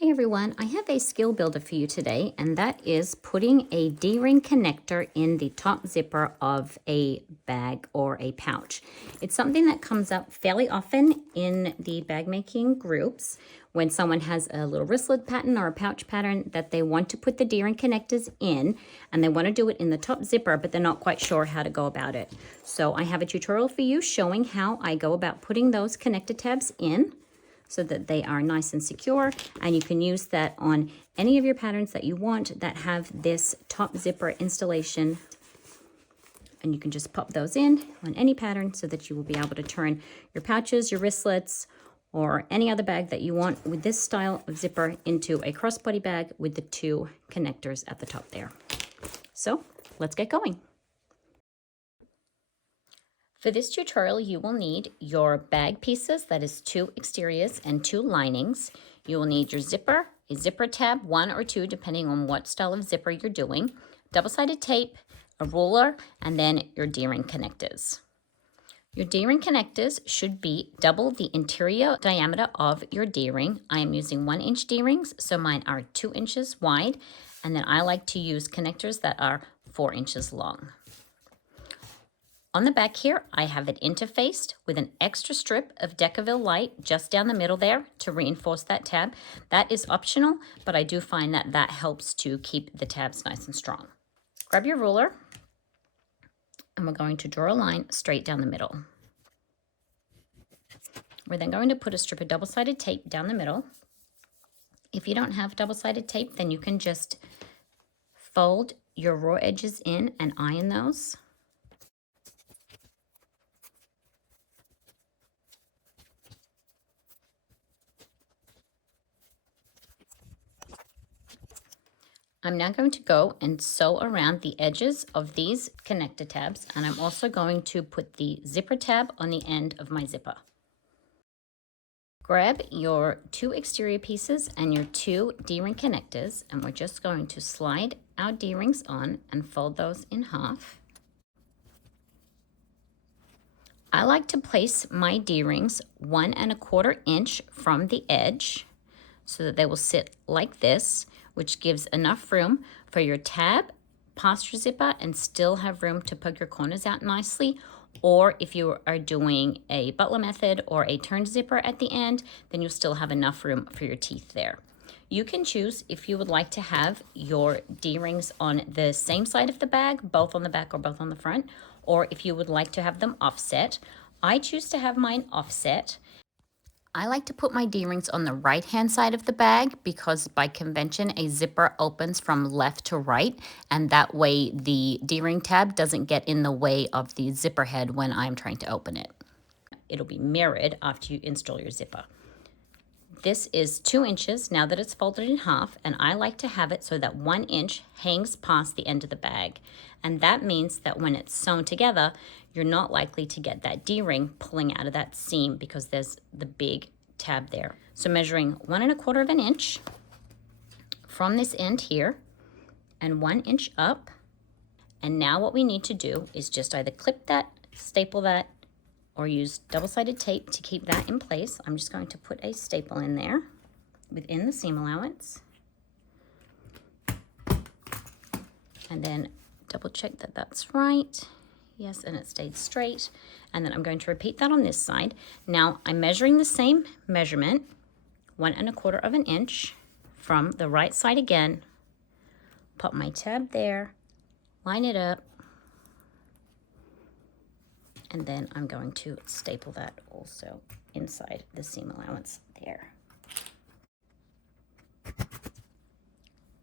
Hi everyone, I have a skill builder for you today, and that is putting a DRing connector in the top zipper of a bag or a pouch. It's something that comes up fairly often in the bag making groups when someone has a little wristlet pattern or a pouch pattern that they want to put the DRing connectors in, and they want to do it in the top zipper, but they're not quite sure how to go about it. So I have a tutorial for you showing how I go about putting those connector tabs in, so that they are nice and secure, and you can use that on any of your patterns that you want that have this top zipper installation, and you can just pop those in on any pattern so that you will be able to turn your pouches, your wristlets, or any other bag that you want with this style of zipper into a crossbody bag with the two connectors at the top there. So let's get going. For this tutorial, you will need your bag pieces, that is 2 exteriors and 2 linings. You will need your zipper, a zipper tab, 1 or 2, depending on what style of zipper you're doing, double-sided tape, a ruler, and then your DRing connectors. Your DRing connectors should be double the interior diameter of your DRing. I am using 1-inch DRings, so mine are 2 inches wide, and then I like to use connectors that are 4 inches long. On the back here, I have it interfaced with an extra strip of Decaville light just down the middle there to reinforce that tab. That is optional, but I do find that that helps to keep the tabs nice and strong. Grab your ruler, and we're going to draw a line straight down the middle. We're then going to put a strip of double-sided tape down the middle. If you don't have double-sided tape, then you can just fold your raw edges in and iron those. I'm now going to go and sew around the edges of these connector tabs, and I'm also going to put the zipper tab on the end of my zipper. Grab your 2 exterior pieces and your 2 DRing connectors, and we're just going to slide our DRings on and fold those in half. I like to place my DRings 1 1/4 inch from the edge so that they will sit like this, which gives enough room for your tab past your zipper and still have room to poke your corners out nicely. Or if you are doing a butler method or a turned zipper at the end, then you'll still have enough room for your teeth there. You can choose if you would like to have your D-rings on the same side of the bag, both on the back or both on the front, or if you would like to have them offset. I choose to have mine offset. I like to put my D-rings on the right-hand side of the bag because by convention, a zipper opens from left to right, and that way the D-ring tab doesn't get in the way of the zipper head when I'm trying to open it. It'll be mirrored after you install your zipper. This is 2 inches now that it's folded in half, and I like to have it so that 1 inch hangs past the end of the bag. And that means that when it's sewn together, you're not likely to get that D-ring pulling out of that seam because there's the big tab there. So measuring 1 1/4 inch from this end here and 1 inch up. And now what we need to do is just either clip that, staple that, or use double-sided tape to keep that in place. I'm just going to put a staple in there within the seam allowance. And then double check that that's right. Yes, and it stayed straight. And then I'm going to repeat that on this side. Now I'm measuring the same measurement, 1 1/4 inch from the right side again. Pop my tab there, line it up, and then I'm going to staple that also inside the seam allowance there.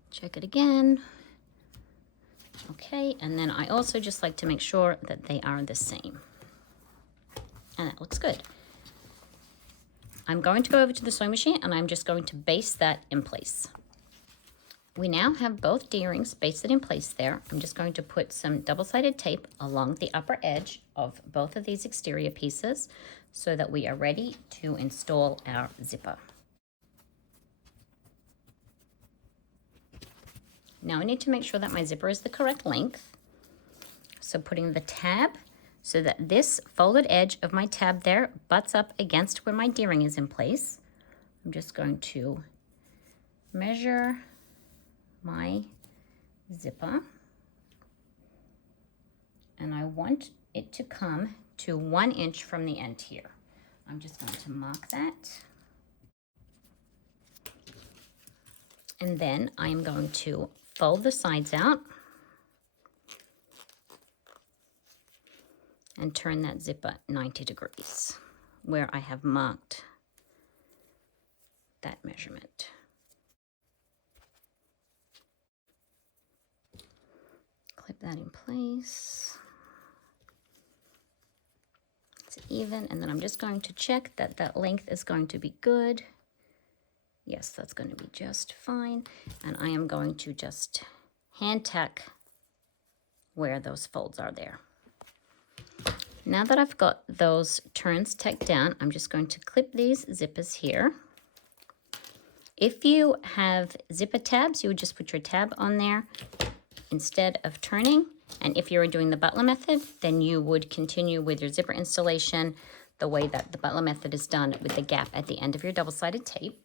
Check it again. Okay, and then I also just like to make sure that they are the same. And that looks good. I'm going to go over to the sewing machine and I'm just going to baste that in place. We now have both D-rings basted in place there. I'm just going to put some double-sided tape along the upper edge of both of these exterior pieces so that we are ready to install our zipper. Now I need to make sure that my zipper is the correct length. So putting the tab so that this folded edge of my tab there butts up against where my D-ring is in place. I'm just going to measure my zipper, and I want it to come to 1 inch from the end here. I'm just going to mark that. And then I'm going to fold the sides out and turn that zipper 90 degrees where I have marked that measurement. Clip that in place. It's even, and then I'm just going to check that that length is going to be good. Yes, that's going to be just fine. And I am going to just hand tack where those folds are there. Now that I've got those turns tacked down, I'm just going to clip these zippers here. If you have zipper tabs, you would just put your tab on there instead of turning. And if you were doing the butler method, then you would continue with your zipper installation the way that the butler method is done with the gap at the end of your double-sided tape.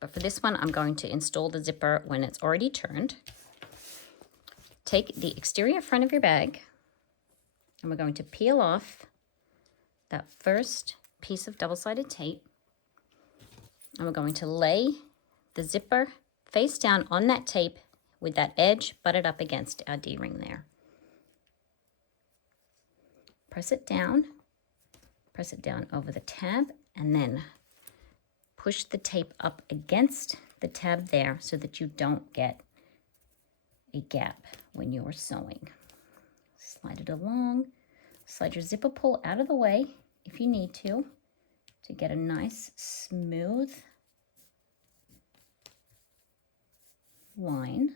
But for this one, I'm going to install the zipper when it's already turned. Take the exterior front of your bag, and we're going to peel off that first piece of double-sided tape. And we're going to lay the zipper face down on that tape with that edge butted up against our D-ring there. Press it down over the tab, and then push the tape up against the tab there so that you don't get a gap when you're sewing. Slide it along, slide your zipper pull out of the way if you need to get a nice smooth line.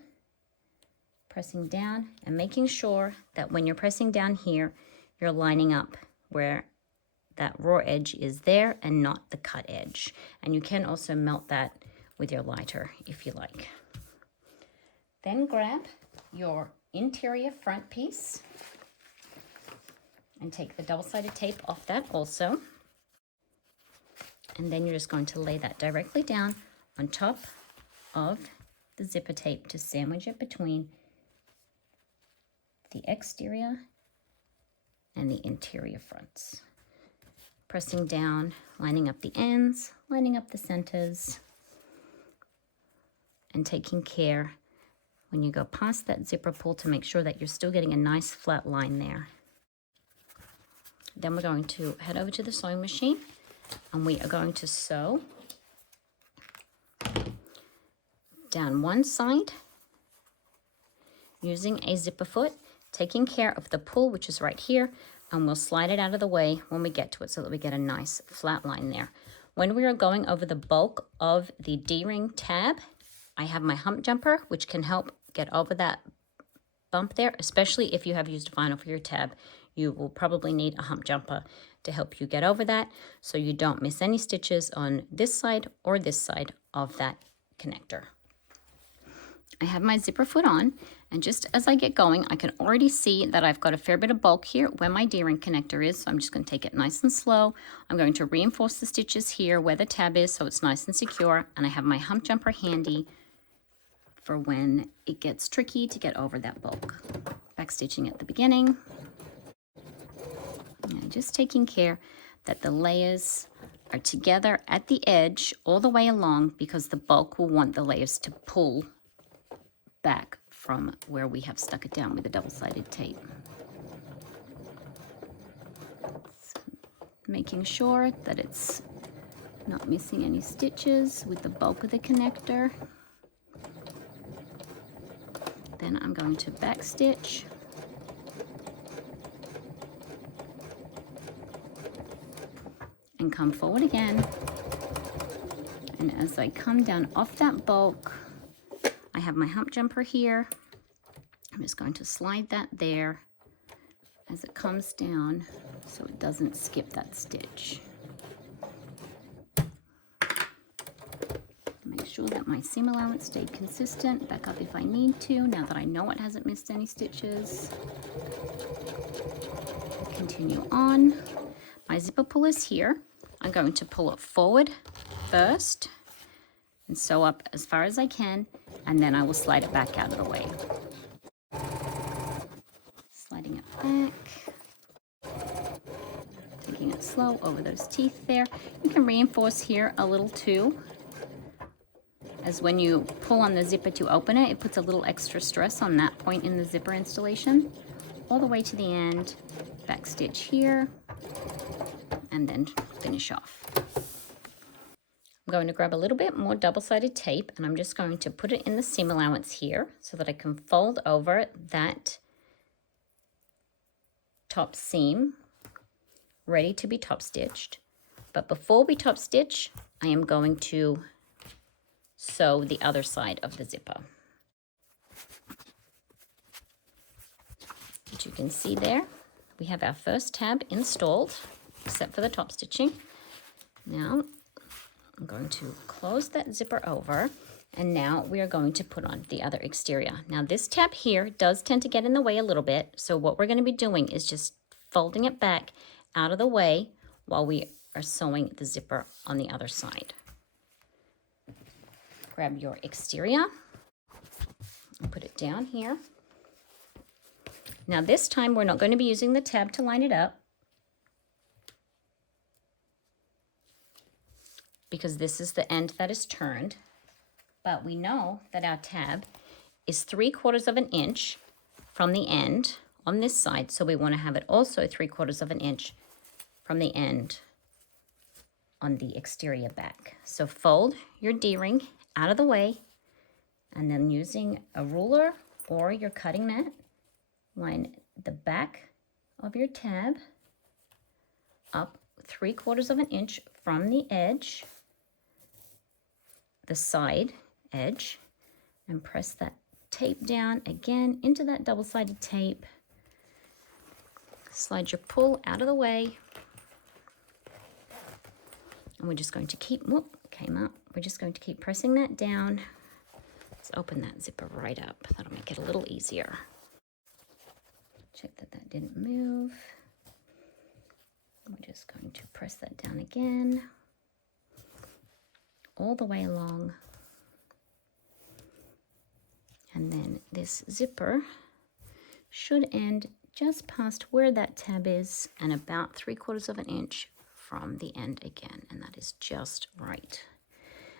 Pressing down and making sure that when you're pressing down here, you're lining up where that raw edge is there and not the cut edge. And you can also melt that with your lighter if you like. Then grab your interior front piece and take the double-sided tape off that also. And then you're just going to lay that directly down on top of the zipper tape to sandwich it between the exterior and the interior fronts. Pressing down, lining up the ends, lining up the centers, and taking care when you go past that zipper pull to make sure that you're still getting a nice flat line there. Then we're going to head over to the sewing machine, and we are going to sew down one side using a zipper foot, taking care of the pull, which is right here, and we'll slide it out of the way when we get to it so that we get a nice flat line there. When we are going over the bulk of the D-ring tab, I have my hump jumper, which can help get over that bump there, especially if you have used vinyl for your tab. You will probably need a hump jumper to help you get over that so you don't miss any stitches on this side or this side of that connector. I have my zipper foot on, and just as I get going, I can already see that I've got a fair bit of bulk here where my D-ring connector is, so I'm just going to take it nice and slow. I'm going to reinforce the stitches here where the tab is so it's nice and secure, and I have my hump jumper handy for when it gets tricky to get over that bulk. Backstitching at the beginning. And just taking care that the layers are together at the edge all the way along, because the bulk will want the layers to pull back from where we have stuck it down with the double-sided tape. So making sure that it's not missing any stitches with the bulk of the connector. Then I'm going to backstitch. And come forward again. And as I come down off that bulk, I have my hump jumper here. I'm just going to slide that there as it comes down so it doesn't skip that stitch. Make sure that my seam allowance stayed consistent. Back up if I need to, now that I know it hasn't missed any stitches. Continue on. My zipper pull is here. I'm going to pull it forward first, and sew up as far as I can, and then I will slide it back out of the way. Sliding it back, taking it slow over those teeth there. You can reinforce here a little too, as when you pull on the zipper to open it, it puts a little extra stress on that point in the zipper installation. All the way to the end, back stitch here, and then finish off. I'm going to grab a little bit more double-sided tape, and I'm just going to put it in the seam allowance here so that I can fold over that top seam, ready to be top stitched. But before we top stitch, I am going to sew the other side of the zipper. As you can see there, we have our first tab installed, except for the top stitching. Now, I'm going to close that zipper over, and now we are going to put on the other exterior. Now, this tab here does tend to get in the way a little bit, so what we're going to be doing is just folding it back out of the way while we are sewing the zipper on the other side. Grab your exterior and put it down here. Now this time we're not going to be using the tab to line it up, because this is the end that is turned, but we know that our tab is 3/4 of an inch from the end on this side, so we want to have it also 3/4 of an inch from the end on the exterior back. So fold your D-ring out of the way, and then using a ruler or your cutting mat, line the back of your tab up 3/4 of an inch from the edge, the side edge, and press that tape down again into that double-sided tape. Slide your pull out of the way, and we're just going to keep, whoop, came up. We're just going to keep pressing that down. Let's open that zipper right up. That'll make it a little easier. Check that that didn't move. We're just going to press that down again, all the way along. And then this zipper should end just past where that tab is and about 3/4 of an inch from the end again, and that is just right.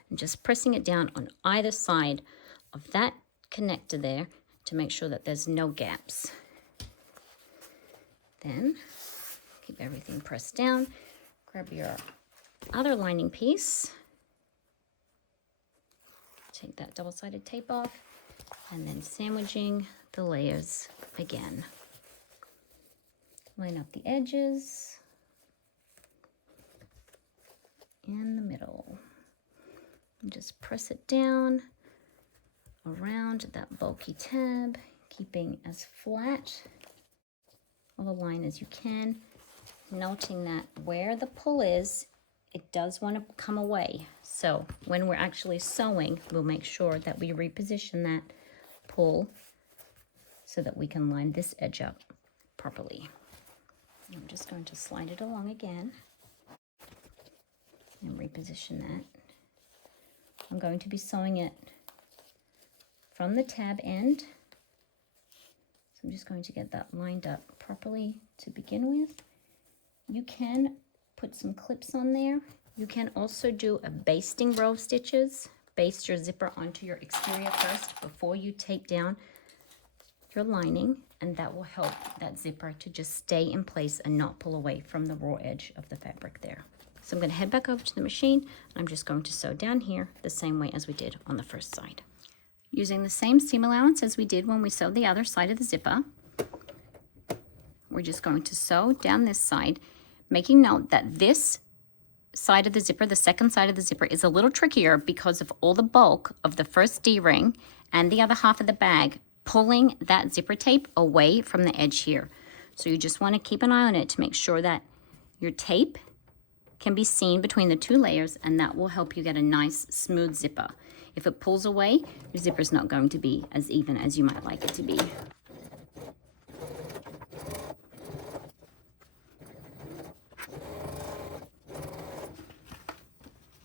And just pressing it down on either side of that connector there to make sure that there's no gaps. Then keep everything pressed down. Grab your other lining piece. Take that double-sided tape off, and then sandwiching the layers again. Line up the edges in the middle. And just press it down around that bulky tab, keeping as flat of a line as you can, noting that where the pull is, it does want to come away. So when we're actually sewing, we'll make sure that we reposition that pull so that we can line this edge up properly. I'm just going to slide it along again and reposition that. I'm going to be sewing it from the tab end. So I'm just going to get that lined up properly to begin with. You can put some clips on there. You can also do a basting row of stitches. Baste your zipper onto your exterior first before you tape down your lining, and that will help that zipper to just stay in place and not pull away from the raw edge of the fabric there. So I'm going to head back over to the machine, and I'm just going to sew down here the same way as we did on the first side. Using the same seam allowance as we did when we sewed the other side of the zipper, we're just going to sew down this side, making note that this side of the zipper, the second side of the zipper, is a little trickier because of all the bulk of the first D-ring and the other half of the bag pulling that zipper tape away from the edge here. So you just want to keep an eye on it to make sure that your tape can be seen between the two layers, and that will help you get a nice smooth zipper. If it pulls away, your zipper is not going to be as even as you might like it to be.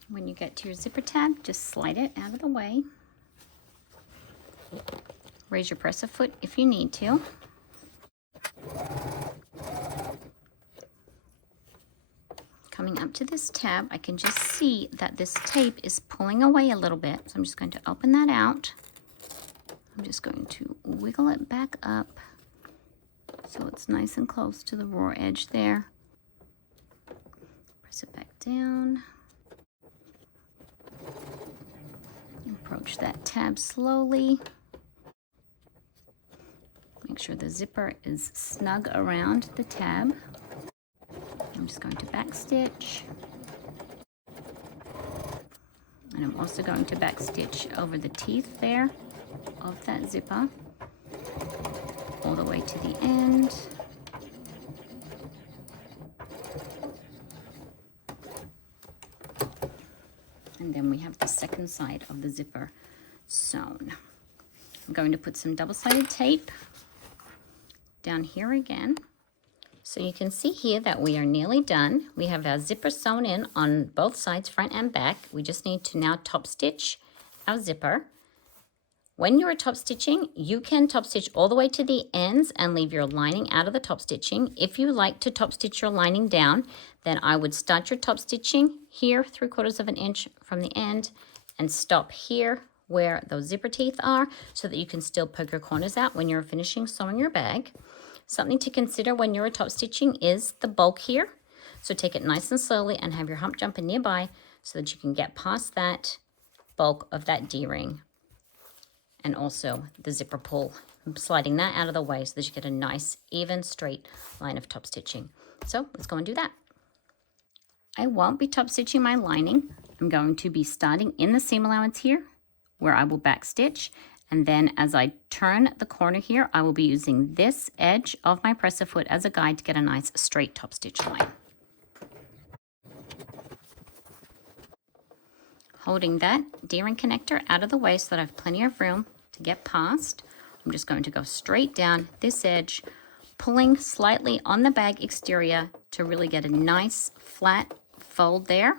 When you get to to your zipper tab, just slide it out of the way. Raise your presser foot if you need to. Coming up to this tab, I can just see that this tape is pulling away a little bit. So I'm just going to open that out. I'm just going to wiggle it back up so it's nice and close to the raw edge there. Press it back down. Approach that tab slowly. Make sure the zipper is snug around the tab. I'm just going to backstitch. And I'm also going to backstitch over the teeth there of that zipper, all the way to the end. And then we have the second side of the zipper sewn. I'm going to put some double-sided tape down here again. So you can see here that we are nearly done. We have our zipper sewn in on both sides, front and back. We just need to now top stitch our zipper. When you are top stitching, you can top stitch all the way to the ends and leave your lining out of the top stitching. If you like to top stitch your lining down, then I would start your top stitching here 3/4 of an inch from the end and stop here where those zipper teeth are so that you can still poke your corners out when you're finishing sewing your bag. Something to consider when you're top stitching is the bulk here. So take it nice and slowly and have your hump jumper nearby so that you can get past that bulk of that D-ring. And also the zipper pull, sliding that out of the way so that you get a nice, even, straight line of top stitching. So let's go and do that. I won't be top stitching my lining. I'm going to be starting in the seam allowance here where I will backstitch. And then as I turn the corner here, I will be using this edge of my presser foot as a guide to get a nice straight top stitch line. Holding that DRing connector out of the way so that I have plenty of room to get past, I'm just going to go straight down this edge, pulling slightly on the bag exterior to really get a nice flat fold there.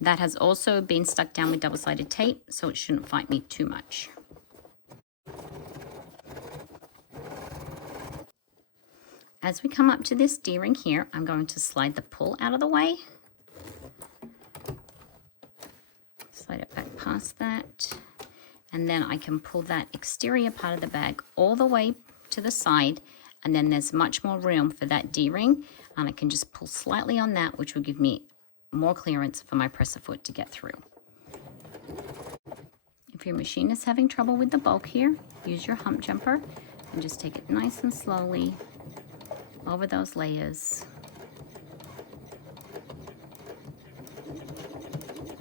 That has also been stuck down with double-sided tape, so it shouldn't fight me too much. As we come up to this D-ring here, I'm going to slide the pull out of the way. Slide it back past that. And then I can pull that exterior part of the bag all the way to the side. And then there's much more room for that D-ring. And I can just pull slightly on that, which will give me more clearance for my presser foot to get through. If your machine is having trouble with the bulk here, use your hump jumper and just take it nice and slowly over those layers,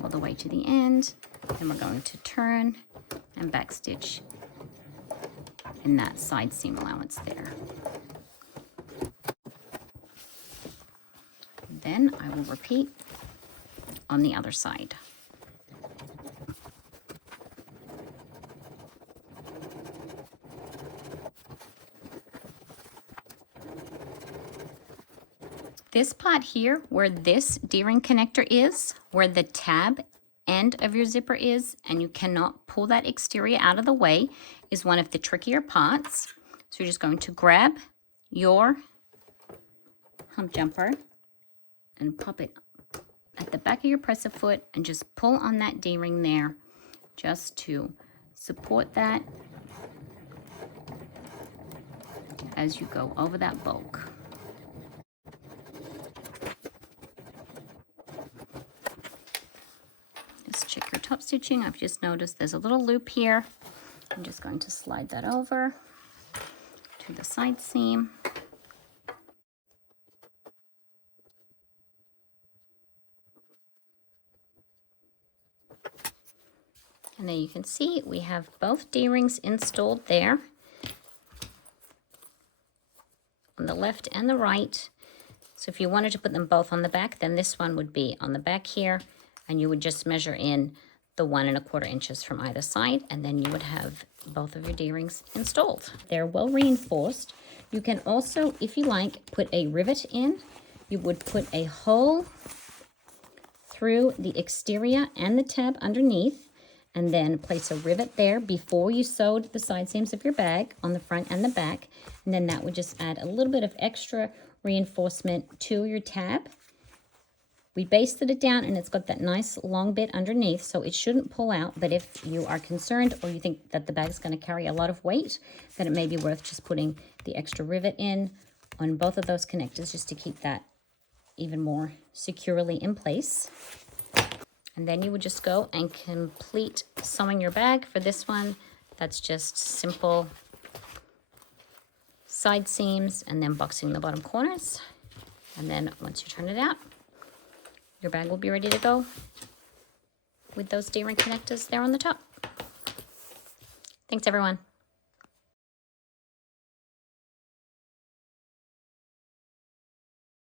all the way to the end. Then we're going to turn and backstitch in that side seam allowance there. Then I will repeat on the other side. This part here, where this D-ring connector is, where the tab end of your zipper is, and you cannot pull that exterior out of the way, is one of the trickier parts. So you're just going to grab your hump jumper and pop it at the back of your presser foot and just pull on that D-ring there just to support that as you go over that bulk. Just check your top stitching. I've just noticed there's a little loop here. I'm just going to slide that over to the side seam. And then you can see we have both D-rings installed there on the left and the right. So if you wanted to put them both on the back, then this one would be on the back here, and you would just measure in the 1 1/4 inches from either side, and then you would have both of your D-rings installed. They're well reinforced. You can also, if you like, put a rivet in. You would put a hole through the exterior and the tab underneath, and then place a rivet there before you sewed the side seams of your bag on the front and the back. And then that would just add a little bit of extra reinforcement to your tab. We basted it down and it's got that nice long bit underneath, so it shouldn't pull out. But if you are concerned or you think that the bag's going to carry a lot of weight, then it may be worth just putting the extra rivet in on both of those connectors just to keep that even more securely in place. And then you would just go and complete sewing your bag. For this one, that's just simple side seams and then boxing the bottom corners. And then once you turn it out, your bag will be ready to go with those DRing connectors there on the top. Thanks, everyone.